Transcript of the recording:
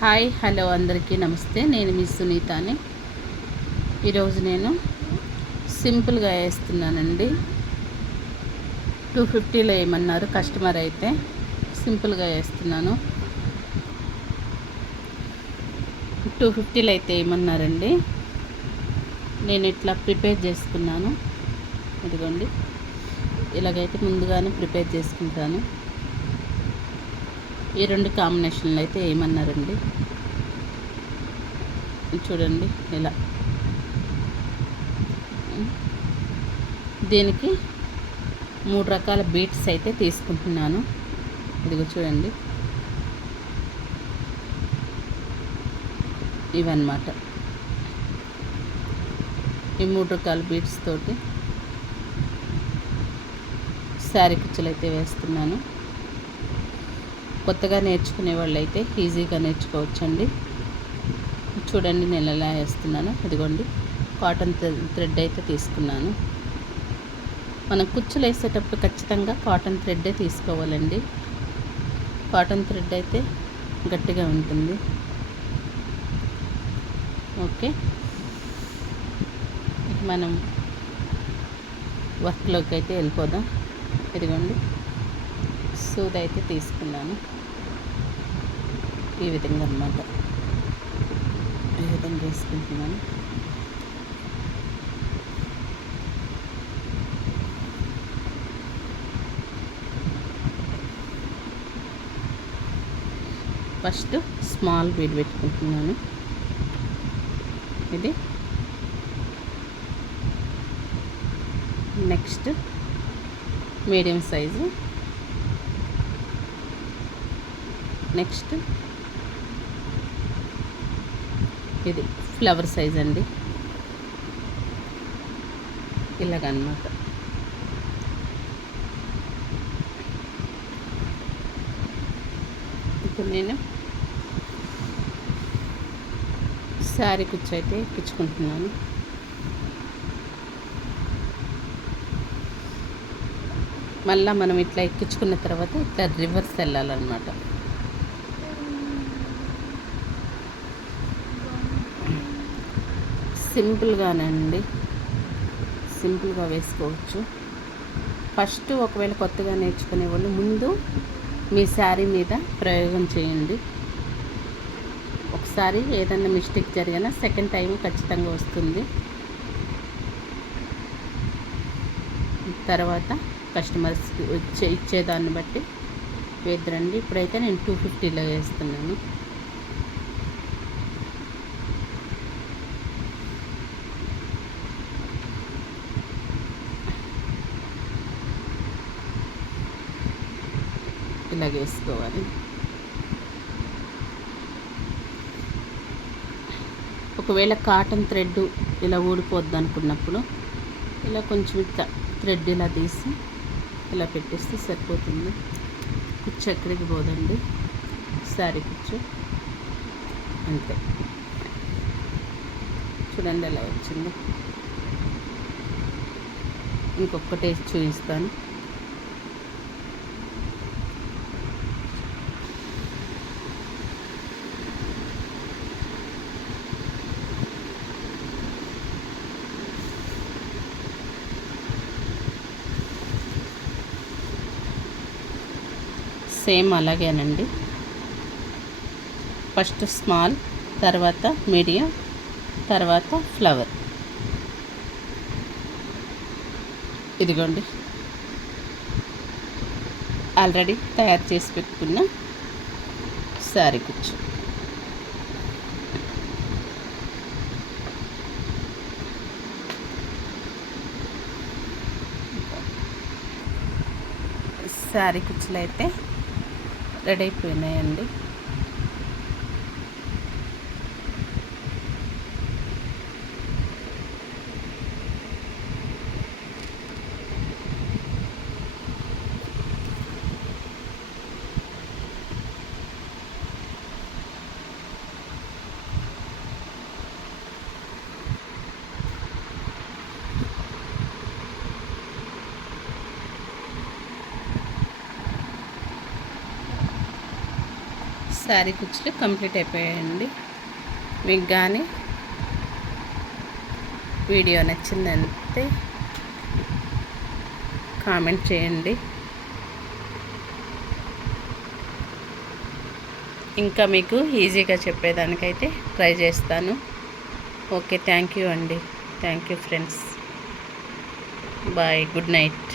Hi hello అందరికీ నమస్తే. నేను మీ సునీతని. ఈరోజు నేను సింపుల్గా వేస్తున్నానండి. 250లో వేయమన్నారు కస్టమర్, అయితే సింపుల్గా వేస్తున్నాను. 250లో అయితే వేయమన్నారండి. నేను ఇట్లా ప్రిపేర్ చేసుకున్నాను. ఇదిగోండి, ఇలాగైతే ముందుగానే ప్రిపేర్ చేసుకుంటాను. ఈ రెండు కాంబినేషన్లు అయితే వేయమన్నారండి. చూడండి ఇలా. దీనికి 3 రకాల బీట్స్ అయితే తీసుకుంటున్నాను. ఇదిగో చూడండి, ఇవన్నమాట. ఈ 3 రకాల బీట్స్ తోటి శారీ కుచ్చులు అయితే వేస్తున్నాను. కొత్తగా నేర్చుకునే వాళ్ళు అయితే ఈజీగా నేర్చుకోవచ్చండి. చూడండి నేను ఎలా వేస్తున్నాను. ఇదిగోండి, కాటన్ థ్రెడ్ అయితే తీసుకున్నాను. మనం కుచ్చులు వేసేటప్పుడు ఖచ్చితంగా కాటన్ థ్రెడ్డే తీసుకోవాలండి. కాటన్ థ్రెడ్ అయితే గట్టిగా ఉంటుంది. ఓకే, మనం వర్క్లోకి అయితే వెళ్ళిపోదాం. ఇదిగోండి, సూది అయితే తీసుకున్నాను. ఈ విధంగా అన్నమాట. ఈ విధంగా వేసుకుంటున్నాను. ఫస్ట్ స్మాల్ బీడ్ పెట్టుకుంటున్నాను. ఇది నెక్స్ట్ మీడియం సైజు, నెక్స్ట్ ఇది ఫ్లవర్ సైజ్ అండి. ఇలాగన్నమాట. ఇప్పుడు నేను శారీ కుచ్చు అయితే ఎక్కించుకుంటున్నాను. మళ్ళీ మనం ఇట్లా ఎక్కించుకున్న తర్వాత ఇట్లా రివర్స్ వెళ్ళాలన్నమాట. సింపుల్గానండి, సింపుల్గా వేసుకోవచ్చు. ఫస్ట్ ఒకవేళ కొత్తగా నేర్చుకునే వాళ్ళు ముందు మీ శారీ మీద ప్రయోగం చేయండి. ఒకసారి ఏదన్నా మిస్టేక్ జరిగినా సెకండ్ టైం ఖచ్చితంగా వస్తుంది. తర్వాత కస్టమర్స్కి ఇచ్చేదాన్ని బట్టి వేద్దరండి. ఇప్పుడైతే నేను 250లో వేస్తున్నాను. ఇలాగ వేసుకోవాలి. ఒకవేళ కాటన్ థ్రెడ్ ఇలా ఊడిపోద్ది అనుకున్నప్పుడు ఇలా కొంచెం ఇట్లా థ్రెడ్ ఇలా తీసి ఇలా పెట్టేస్తే సరిపోతుంది. కుచ్చు ఎక్కడికి పోదండి, శారీ కుచ్చు అంతే. చూడండి ఎలా వచ్చింది. ఇంకొకటి చూపిస్తాను. సేమ్ అలాగేనండి. ఫస్ట్ స్మాల్, తర్వాత మీడియం, తర్వాత ఫ్లవర్. ఇదిగోండి, ఆల్రెడీ తయారు చేసి పెట్టుకున్న శారీ కుచ్చు. శారీ కుచ్చులు అయితే రెడీ అయిపోయినాయండి. శారీ కుచ్చులు కంప్లీట్ అయిపోయాయండి. మీకు కానీ వీడియో నచ్చిందంటే కామెంట్ చేయండి. ఇంకా మీకు ఈజీగా చెప్పేదానికైతే ట్రై చేస్తాను. ఓకే, థ్యాంక్ యూ అండి. Thank you friends. Bye, good night.